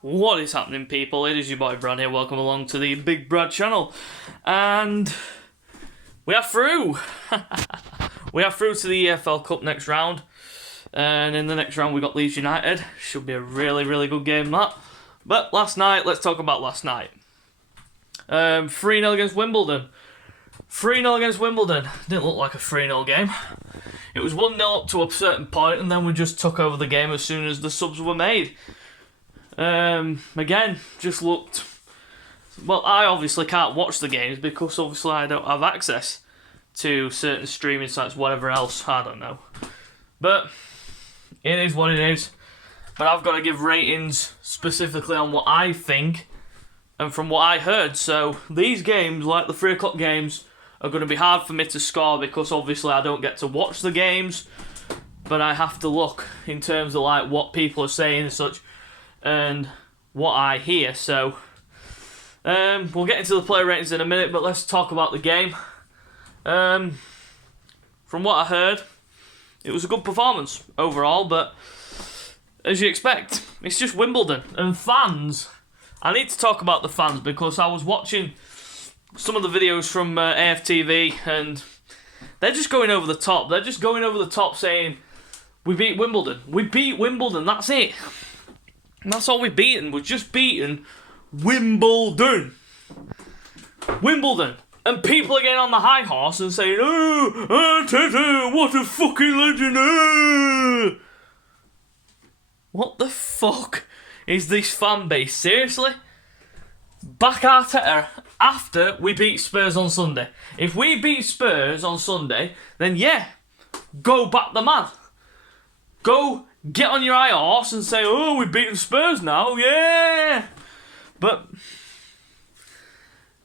What is happening, people? It is your boy Brad here. Welcome along to the Big Brad channel. And we are through. We are through to the EFL Cup next round. And in the next round we got Leeds United. Should be a really, really good game, that. But last night, let's talk about last night. 3-0 against Wimbledon. 3-0 against Wimbledon. Didn't look like a 3-0 game. It was 1-0 up to a certain point, and then we just took over the game as soon as the subs were made. Again, just looked... Well, I obviously can't watch the games because obviously I don't have access to certain streaming sites, whatever else, I don't know. But it is what it is. But I've got to give ratings specifically on what I think and from what I heard. So these games, like the 3 o'clock games, are going to be hard for me to score because obviously I don't get to watch the games. But I have to look in terms of like what people are saying and such, and what I hear. So we'll get into the player ratings in a minute, but let's talk about the game. From what I heard, it was a good performance overall, but as you expect, it's just Wimbledon. And fans, I need to talk about the fans because I was watching some of the videos from AFTV and they're just going over the top. They're just going over the top saying, we beat Wimbledon. We beat Wimbledon, that's it. And that's all we've beaten. We've just beaten Wimbledon. Wimbledon. And people are getting on the high horse and saying, oh, Arteta, what a fucking legend. Oh. What the fuck is this fan base? Seriously? Back Arteta after we beat Spurs on Sunday. If we beat Spurs on Sunday, then yeah, go back the man. Go get on your high horse and say, oh, we've beaten Spurs now, yeah. But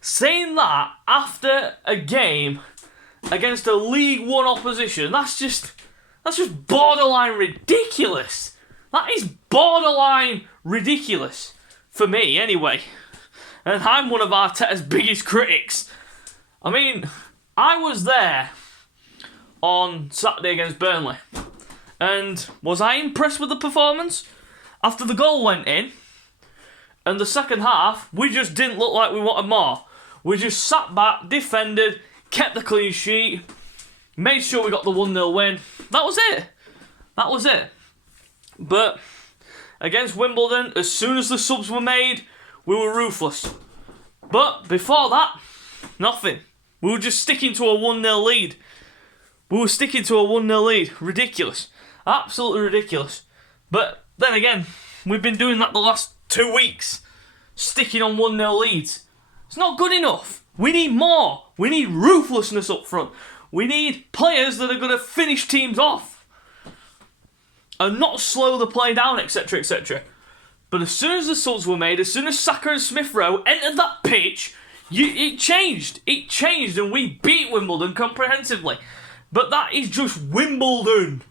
saying that after a game against a League One opposition, that's just borderline ridiculous. That is borderline ridiculous. For me, anyway. And I'm one of Arteta's biggest critics. I mean, I was there on Saturday against Burnley. And was I impressed with the performance? After the goal went in, and the second half, we just didn't look like we wanted more. We just sat back, defended, kept the clean sheet, made sure we got the 1-0 win. That was it. That was it. But against Wimbledon, as soon as the subs were made, we were ruthless. But before that, nothing. We were just sticking to a 1-0 lead. We were sticking to a 1-0 lead. Ridiculous. Absolutely ridiculous. But then again, we've been doing that the last 2 weeks. Sticking on 1-0 leads. It's not good enough. We need more. We need ruthlessness up front. We need players that are going to finish teams off. And not slow the play down, etc, etc. But as soon as the subs were made, as soon as Saka and Smith Rowe entered that pitch, it changed. It changed and we beat Wimbledon comprehensively. But that is just Wimbledon.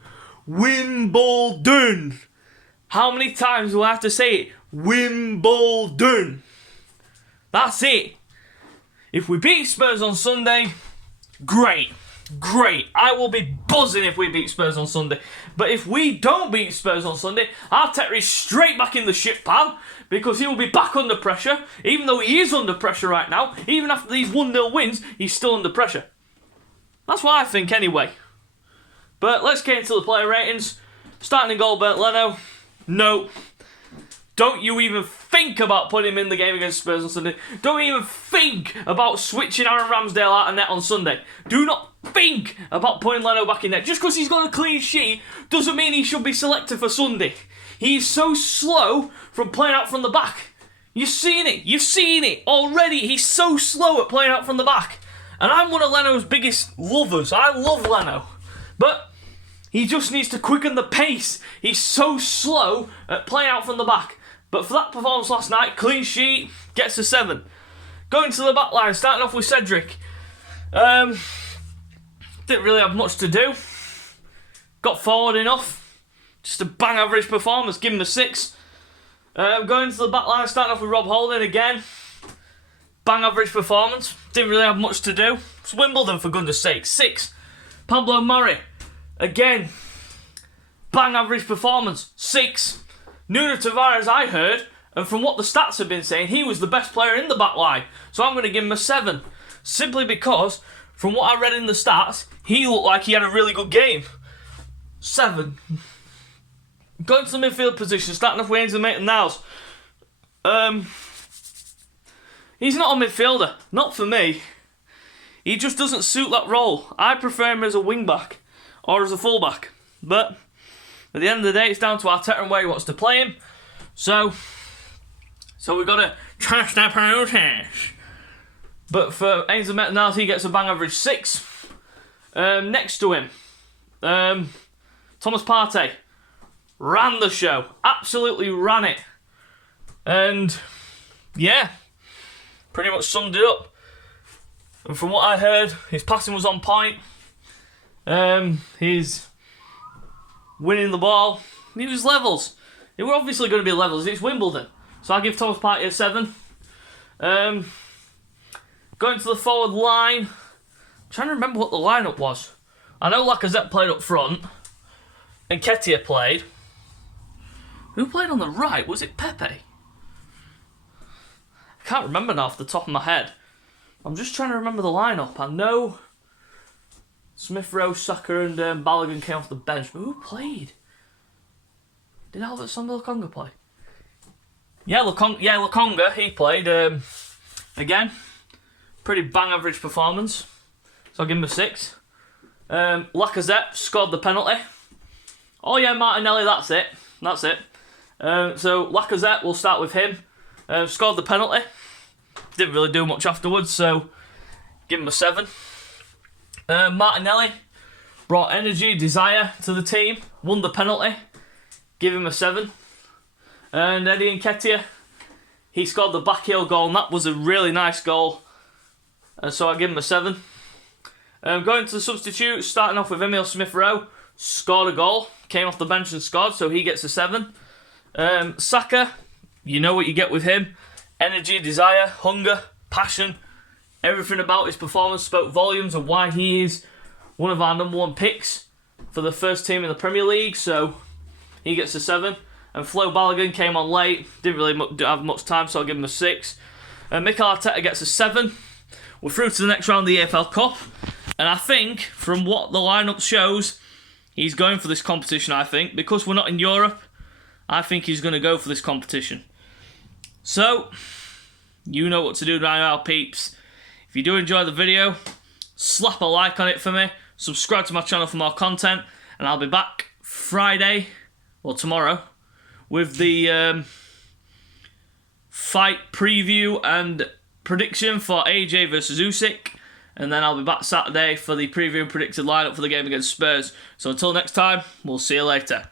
Wimbledon. How many times do I have to say it? Wimbledon. That's it. If we beat Spurs on Sunday, great. Great. I will be buzzing if we beat Spurs on Sunday. But if we don't beat Spurs on Sunday, Arteta is straight back in the shit pan because he will be back under pressure. Even though he is under pressure right now, even after these 1-0 wins, he's still under pressure. That's what I think anyway. But let's get into the player ratings. Starting in goal, Bernd Leno. No. Don't you even think about putting him in the game against Spurs on Sunday. Don't even think about switching Aaron Ramsdale out of net on Sunday. Do not think about putting Leno back in net. Just because he's got a clean sheet doesn't mean he should be selected for Sunday. He's so slow from playing out from the back. You've seen it. You've seen it already. He's so slow at playing out from the back. And I'm one of Leno's biggest lovers. I love Leno. But he just needs to quicken the pace. He's so slow at playing out from the back. But for that performance last night, clean sheet, gets a 7. Going to the back line, starting off with Cedric. Didn't really have much to do. Got forward enough. Just a bang average performance, give him a 6. Going to the back line, starting off with Rob Holding again. Bang average performance. Didn't really have much to do. It's Wimbledon, for goodness sake. 6. Pablo Murray. Again. Bang average performance. 6. Nuno Tavares, I heard, And from what the stats have been saying, he was the best player in the back line. So I'm going to give him a 7. Simply because, from what I read in the stats, he looked like he had a really good game. 7. Going to the midfield position, starting off with Ainsley Maitland-Niles. He's not a midfielder. Not for me. He just doesn't suit that role. I prefer him as a wing-back or as a full-back. But at the end of the day, it's down to Arteta and where he wants to play him. So we've got to trust our process. But for Ainsley Maitland-Niles, he gets a bang average 6. Next to him, Thomas Partey ran the show. Absolutely ran it. And yeah, pretty much summed it up. And from what I heard, his passing was on point. He's winning the ball. He was levels. They were obviously going to be levels. It's Wimbledon. So I give Thomas Partey a 7. Going to the forward line. I'm trying to remember what the lineup was. I know Lacazette played up front. And Nketiah played. Who played on the right? Was it Pepe? I can't remember now off the top of my head. I'm just trying to remember the lineup. I know Smith Rowe, Saka and Balogun came off the bench. But who played? Did Albert Lokonga play? Yeah, Lokonga, he played. Again, pretty bang average performance. So I'll give him a 6. Lacazette scored the penalty. Oh yeah, Martinelli, that's it. So Lacazette, we'll start with him. Scored the penalty. Didn't really do much afterwards, so give him a 7. Martinelli brought energy, desire to the team. Won the penalty. Give him a 7. And Eddie Nketiah, he scored the backheel goal, and that was a really nice goal. And so I give him a 7. Going to the substitutes, starting off with Emile Smith Rowe, scored a goal, came off the bench and scored, so he gets a 7. Saka, you know what you get with him. Energy, desire, hunger, passion, everything about his performance spoke volumes of why he is one of our number 1 picks for the first team in the Premier League, so he gets a 7. And Flo Balogun came on late, didn't really have much time, so I'll give him a 6. Mikel Arteta gets a 7. We're through to the next round of the EFL Cup, and I think, from what the lineup shows, he's going for this competition, I think. Because we're not in Europe, I think he's going to go for this competition. So, you know what to do now, peeps. If you do enjoy the video, slap a like on it for me, subscribe to my channel for more content, and I'll be back Friday, or tomorrow, with the fight preview and prediction for AJ versus Usyk. And then I'll be back Saturday for the preview and predicted lineup for the game against Spurs. So until next time, we'll see you later.